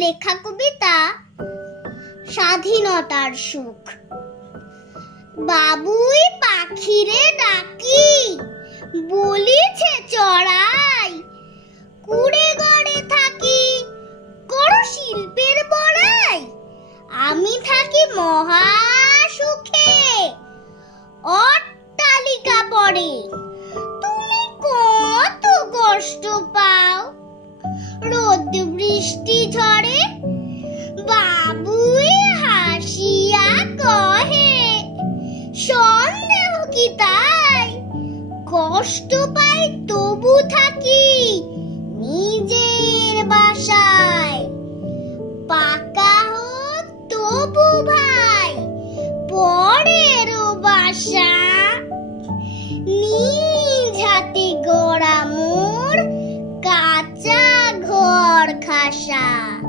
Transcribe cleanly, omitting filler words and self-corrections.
লেখা কবিতা স্বাধীনতার সুখ। বাবুই পাখিরে ডাকি, বলিছে চড়াই, কুড়ে ঘরে থাকি, করো শিল্পের বড়াই। আমি থাকি মহা সুখে, অট্টালিকা পড়ে, তুমি কত কষ্ট পাও। রোদ বৃষ্টি ঝড়ে বাবুই হাসিয়া কহে, সন্দেহ কি তাই, কষ্ট পাই তবু থাকি নিজের বাসায়।